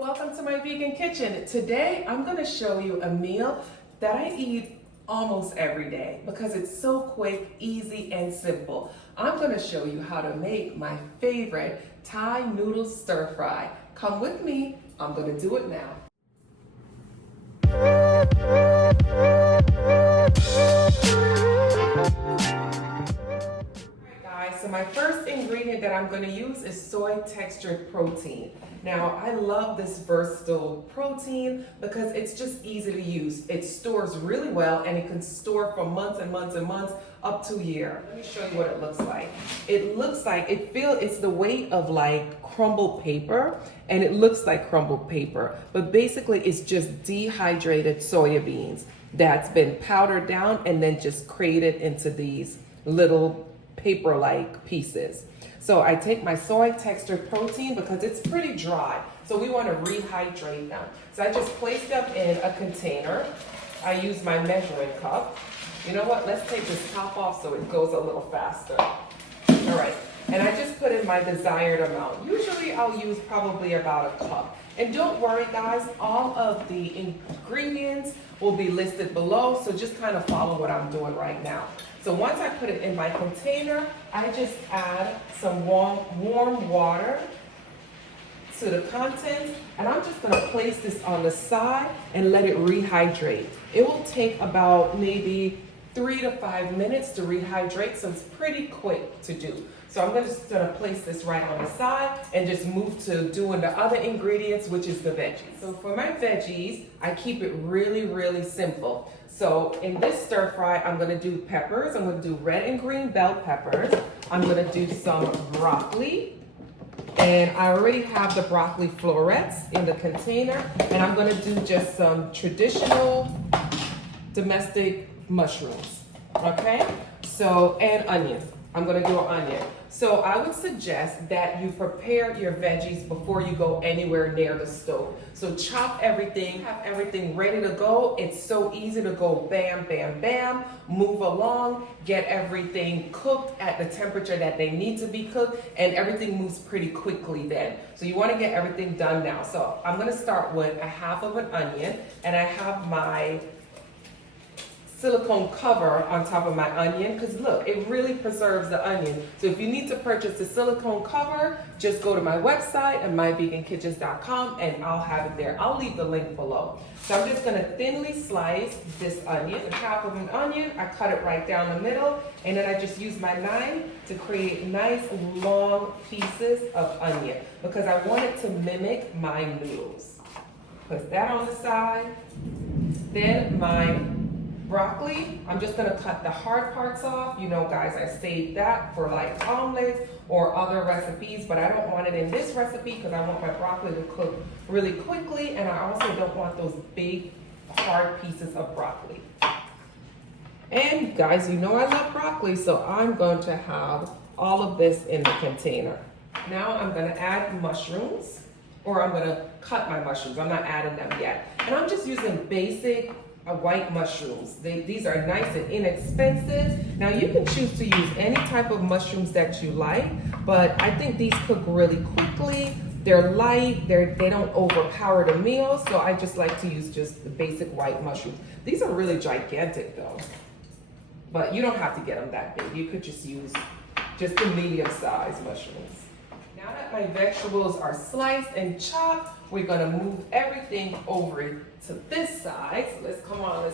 welcome to my vegan kitchen. Today I'm going to show you a meal that I eat almost every day because it's so quick, easy, and simple. I'm going to show you how to make my favorite Thai noodle stir fry. Come with me, I'm going to do it now. So my first ingredient that I'm going to use is soy textured protein. Now I love this versatile protein because it's just easy to use. It stores really well and it can store for months and months and months up to a year. Let me show you what it looks like. It looks like, it's the weight of like crumbled paper, and it looks like crumbled paper, but basically it's just dehydrated soya beans that's been powdered down and then just created into these little paper-like pieces. So I take my soy textured protein because it's pretty dry, so we want to rehydrate them. So I just place them in a container. I use my measuring cup. You know what, let's take this top off so it goes a little faster. All right, and I just put in my desired amount. Usually I'll use probably about a cup. And don't worry guys, all of the ingredients will be listed below, so just kind of follow what I'm doing right now. So once I put it in my container, I just add some warm water to the contents, and I'm just gonna place this on the side and let it rehydrate. It will take about maybe 3 to 5 minutes to rehydrate, so it's pretty quick to do. So I'm just gonna place this right on the side and just move to doing the other ingredients, which is the veggies. So for my veggies, I keep it really, really simple. So in this stir fry, I'm gonna do peppers. I'm gonna do red and green bell peppers. I'm gonna do some broccoli. And I already have the broccoli florets in the container. And I'm gonna do just some traditional domestic mushrooms, okay? So, and onion. I'm gonna do an onion. So I would suggest that you prepare your veggies before you go anywhere near the stove. So chop everything, have everything ready to go. It's so easy to go bam, bam, bam, move along, get everything cooked at the temperature that they need to be cooked, and everything moves pretty quickly then. So you wanna get everything done now. So I'm gonna start with a half of an onion, and I have my silicone cover on top of my onion, because look, it really preserves the onion. So if you need to purchase the silicone cover, just go to my website at myvegankitchens.com and I'll have it there. I'll leave the link below. So I'm just gonna thinly slice this onion. Half of an onion, I cut it right down the middle, and then I just use my knife to create nice long pieces of onion because I want it to mimic my noodles. Put that on the side. Then my broccoli, I'm just gonna cut the hard parts off. You know guys, I saved that for like omelets or other recipes, but I don't want it in this recipe because I want my broccoli to cook really quickly, and I also don't want those big hard pieces of broccoli. And guys, you know I love broccoli, so I'm going to have all of this in the container. Now I'm gonna add mushrooms, or I'm gonna cut my mushrooms. I'm not adding them yet. And I'm just using basic white mushrooms. These are nice and inexpensive. Now you can choose to use any type of mushrooms that you like, but I think these cook really quickly. They're light, they don't overpower the meal, so I just like to use just the basic white mushrooms. These are really gigantic though, but you don't have to get them that big. You could just use just the medium-sized mushrooms. Now that my vegetables are sliced and chopped, we're gonna move everything over to this side. So let's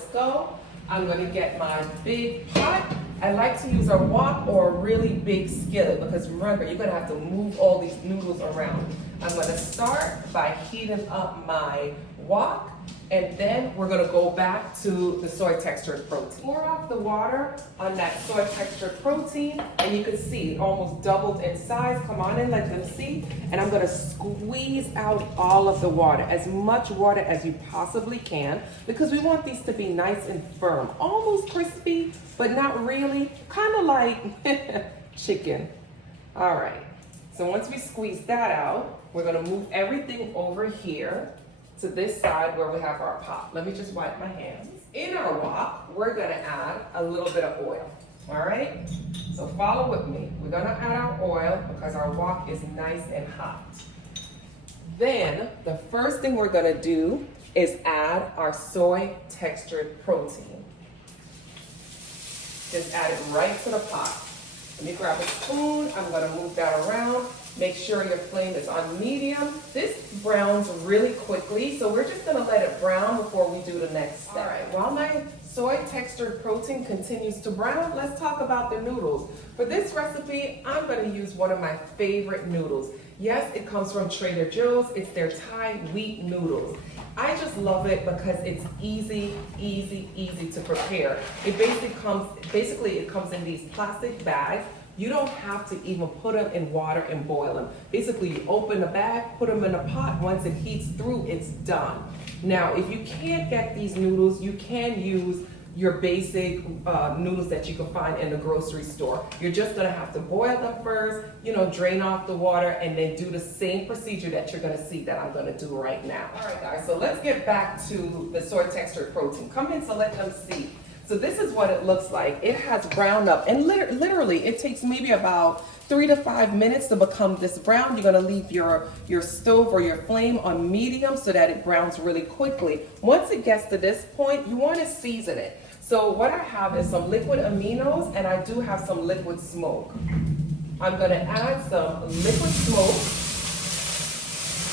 go. I'm gonna get my big pot. I like to use a wok or a really big skillet because remember, you're gonna have to move all these noodles around. I'm gonna start by heating up my wok, and then we're gonna go back to the soy textured protein. Pour off the water on that soy textured protein, and you can see it almost doubled in size. Come on in, let them see. And I'm gonna squeeze out all of the water, as much water as you possibly can, because we want these to be nice and firm, almost crispy, but not really, kind of like chicken. All right, so once we squeeze that out, we're gonna move everything over here to this side where we have our pot. Let me just wipe my hands. In our wok, we're gonna add a little bit of oil, all right? So follow with me. We're gonna add our oil because our wok is nice and hot. Then the first thing we're gonna do is add our soy textured protein. Just add it right to the pot. Let me grab a spoon. I'm gonna move that around. Make sure your flame is on medium. This browns really quickly, so we're just gonna let it brown before we do the next step. All right, while my soy textured protein continues to brown, let's talk about the noodles. For this recipe, I'm gonna use one of my favorite noodles. Yes, it comes from Trader Joe's. It's their Thai Wheat Noodles. I just love it because it's easy to prepare. It basically it comes in these plastic bags. You don't have to even put them in water and boil them. Basically, you open the bag, put them in a pot. Once it heats through, it's done. Now, if you can't get these noodles, you can use your basic noodles that you can find in the grocery store. You're just gonna have to boil them first, drain off the water, and then do the same procedure that you're gonna see that I'm gonna do right now. All right, guys, so let's get back to the soy textured protein. Come in to let them see. So this is what it looks like. It has browned up, and literally it takes maybe about 3 to 5 minutes to become this brown. You're gonna leave your stove or your flame on medium so that it browns really quickly. Once it gets to this point, you wanna season it. So what I have is some liquid aminos, and I do have some liquid smoke. I'm gonna add some liquid smoke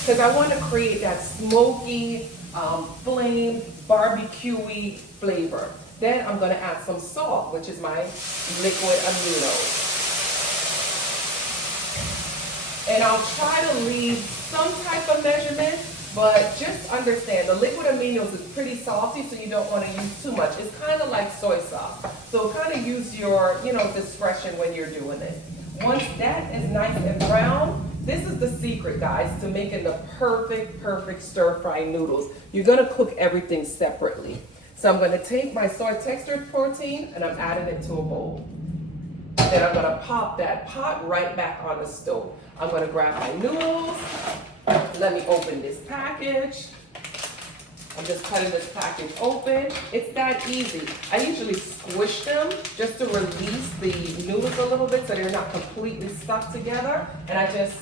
because I wanna create that smoky, flame, barbecue-y flavor. Then I'm gonna add some salt, which is my liquid aminos. And I'll try to leave some type of measurement, but just understand the liquid aminos is pretty salty, so you don't wanna use too much. It's kind of like soy sauce. So kind of use your, discretion when you're doing it. Once that is nice and brown, this is the secret, guys, to making the perfect stir-fry noodles. You're gonna cook everything separately. So I'm gonna take my soy textured protein and I'm adding it to a bowl. Then I'm gonna pop that pot right back on the stove. I'm gonna grab my noodles. Let me open this package. I'm just cutting this package open. It's that easy. I usually squish them just to release the noodles a little bit so they're not completely stuck together. And I just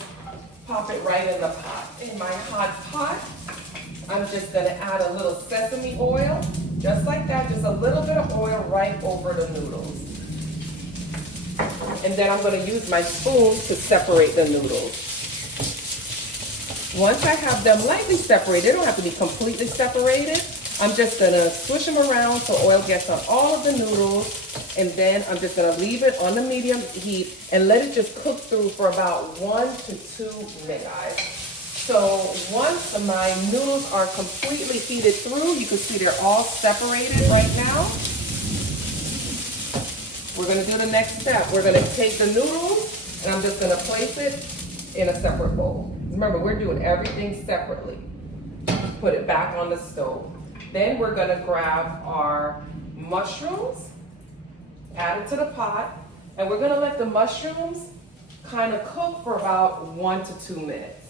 pop it right in the pot. In my hot pot, I'm just gonna add a little sesame oil. Just like that, just a little bit of oil right over the noodles. And then I'm gonna use my spoon to separate the noodles. Once I have them lightly separated, they don't have to be completely separated. I'm just gonna swish them around so oil gets on all of the noodles. And then I'm just gonna leave it on the medium heat and let it just cook through for about 1 to 2 minutes. So once my noodles are completely heated through, you can see they're all separated right now. We're gonna do the next step. We're gonna take the noodles and I'm just gonna place it in a separate bowl. Remember, we're doing everything separately. Put it back on the stove. Then we're gonna grab our mushrooms, add it to the pot, and we're gonna let the mushrooms kind of cook for about 1 to 2 minutes.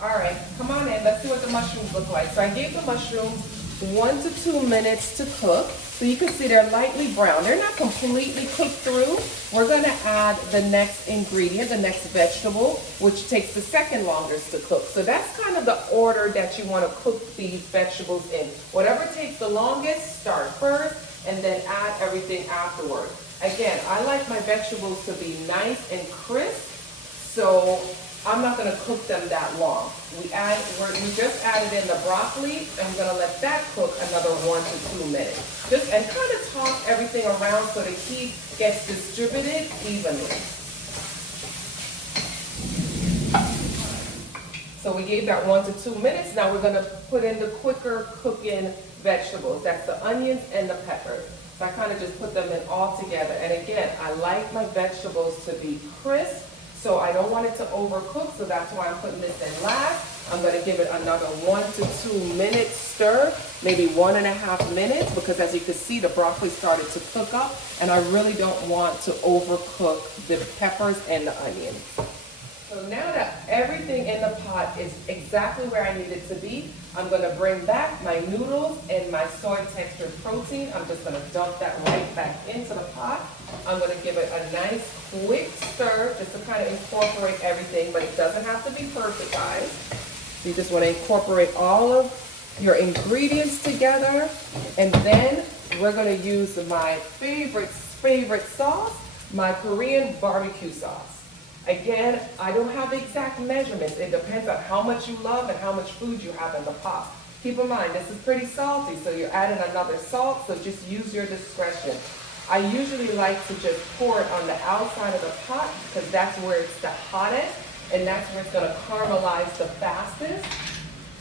All right, come on in, let's see what the mushrooms look like. So I gave the mushrooms 1 to 2 minutes to cook. So you can see they're lightly brown. They're not completely cooked through. We're gonna add the next ingredient, the next vegetable, which takes the second longest to cook. So that's kind of the order that you wanna cook these vegetables in. Whatever takes the longest, start first, and then add everything afterwards. Again, I like my vegetables to be nice and crisp, so I'm not gonna cook them that long. We just added in the broccoli, and we're gonna let that cook another 1 to 2 minutes. And kind of toss everything around so the heat gets distributed evenly. So we gave that 1 to 2 minutes. Now we're gonna put in the quicker cooking vegetables. That's the onions and the peppers. So I kind of just put them in all together. And again, I like my vegetables to be crisp, so I don't want it to overcook, so that's why I'm putting this in last. I'm gonna give it another 1 to 2 minutes stir, maybe 1.5 minutes, because as you can see, the broccoli started to cook up, and I really don't want to overcook the peppers and the onions. So now that everything in the pot is exactly where I need it to be, I'm gonna bring back my noodles and my soy textured protein. I'm just gonna dump that right back into the pot. I'm gonna give it a nice quick stir just to kind of incorporate everything, but it doesn't have to be perfect, guys. So you just wanna incorporate all of your ingredients together, and then we're gonna use my favorite sauce, my Korean barbecue sauce. Again, I don't have the exact measurements. It depends on how much you love and how much food you have in the pot. Keep in mind, this is pretty salty, so you're adding another salt, so just use your discretion. I usually like to just pour it on the outside of the pot because that's where it's the hottest, and that's where it's gonna caramelize the fastest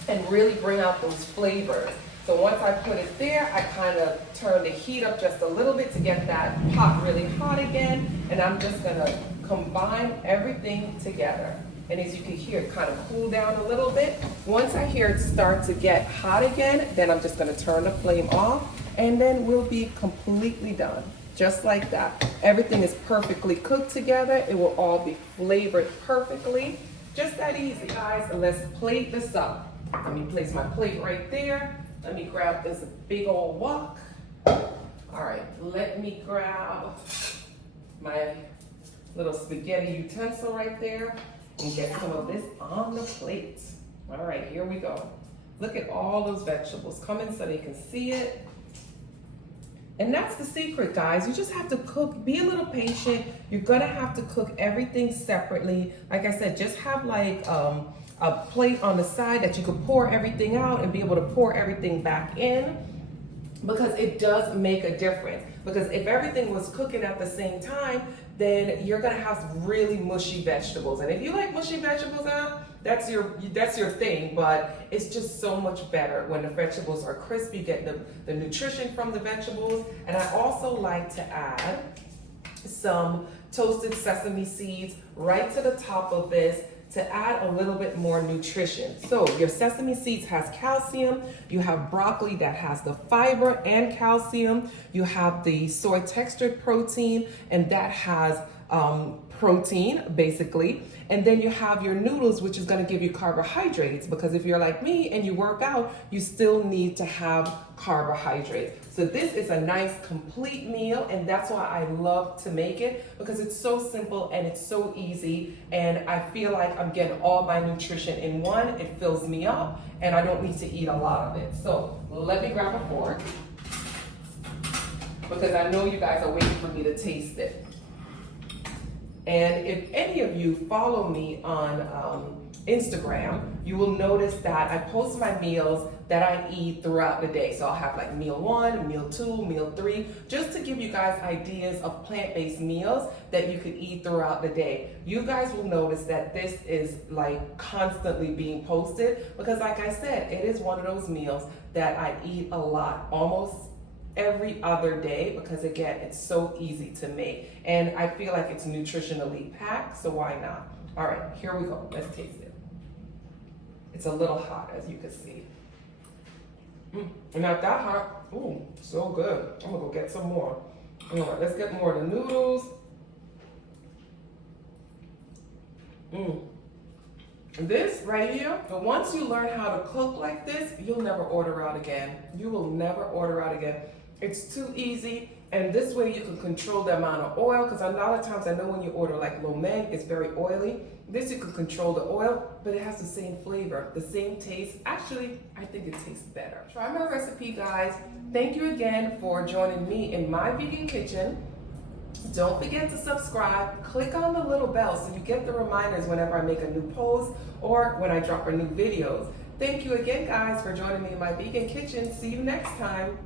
and really bring out those flavors. So once I put it there, I kind of turn the heat up just a little bit to get that pot really hot again, and I'm just gonna combine everything together. And as you can hear, it kind of cool down a little bit. Once I hear it start to get hot again, then I'm just gonna turn the flame off, and then we'll be completely done. Just like that. Everything is perfectly cooked together. It will all be flavored perfectly. Just that easy, guys. Let's plate this up. Let me place my plate right there. Let me grab this big old wok. All right, let me grab my little spaghetti utensil right there and get some of this on the plate. All right, here we go. Look at all those vegetables coming so they can see it. And that's the secret, guys. You just have to cook, be a little patient. You're gonna have to cook everything separately. Like I said, just have like a plate on the side that you can pour everything out and be able to pour everything back in, because it does make a difference. Because if everything was cooking at the same time, then you're gonna have really mushy vegetables. And if you like mushy vegetables out, that's your thing, but it's just so much better when the vegetables are crispy. You get the nutrition from the vegetables. And I also like to add some toasted sesame seeds right to the top of this to add a little bit more nutrition. So your sesame seeds has calcium, you have broccoli that has the fiber and calcium, you have the soy textured protein, and that has protein basically. And then you have your noodles, which is gonna give you carbohydrates, because if you're like me and you work out, you still need to have carbohydrates. So this is a nice complete meal, and that's why I love to make it, because it's so simple and it's so easy, and I feel like I'm getting all my nutrition in one. It fills me up, and I don't need to eat a lot of it. So let me grab a fork, because I know you guys are waiting for me to taste it. And if any of you follow me on Instagram, you will notice that I post my meals that I eat throughout the day. So I'll have like meal 1, meal 2, meal 3, just to give you guys ideas of plant-based meals that you could eat throughout the day. You guys will notice that this is like constantly being posted, because like I said, it is one of those meals that I eat a lot, almost every other day, because again, it's so easy to make, and I feel like it's nutritionally packed, so why not? All right, here we go. Let's taste it. It's a little hot, as you can see. Not that hot. Ooh, so good. I'm gonna go get some more. All right, let's get more of the noodles. This right here, but once you learn how to cook like this, you'll never order out again. You will never order out again. It's too easy, and this way you can control the amount of oil, because a lot of times I know when you order like lo mein, it's very oily. This you can control the oil, but it has the same flavor, the same taste. Actually, I think it tastes better. Try my recipe, guys. Thank you again for joining me in my vegan kitchen. Don't forget to subscribe. Click on the little bell so you get the reminders whenever I make a new post or when I drop a new videos. Thank you again, guys, for joining me in my vegan kitchen. See you next time.